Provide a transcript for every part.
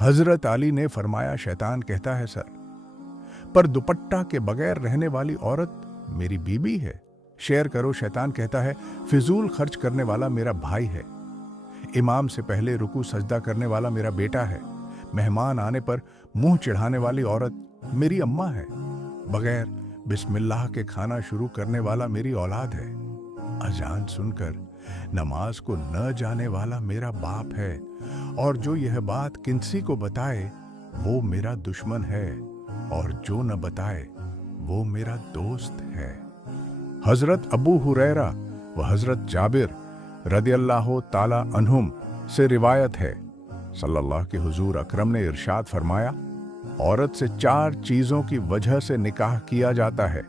हजरत अली ने फरमाया, शैतान कहता है सर, पर दुपट्टा के बगैर रहने वाली औरत मेरी बीबी है। शेयर करो। शैतान कहता है, फिजूल खर्च करने वाला मेरा भाई है। इमाम से पहले रुकू सजदा करने वाला मेरा बेटा है। मेहमान आने पर मुंह चिढ़ाने वाली औरत मेरी अम्मा है। बगैर बिस्मिल्लाह के खाना शुरू करने वाला मेरी औलाद है। अजान सुनकर नमाज को न जाने वाला मेरा बाप है। और जो यह बात किसी को बताए वो मेरा दुश्मन है, और जो न बताए वो मेरा दोस्त है। हजरत अबू हुरैरा व हजरत जाबिर रदियल्लाहु ताला अन्हुम से रिवायत है, सल्लल्लाहु के हुजूर अकरम ने इरशाद फरमाया, औरत से 4 चीज़ों की वजह से निकाह किया जाता है।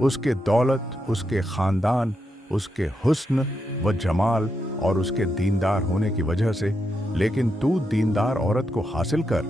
उसके दौलत, उसके ख़ानदान, उसके हुस्न व जमाल और उसके दीनदार होने की वजह से। लेकिन तू दीनदार औरत को हासिल कर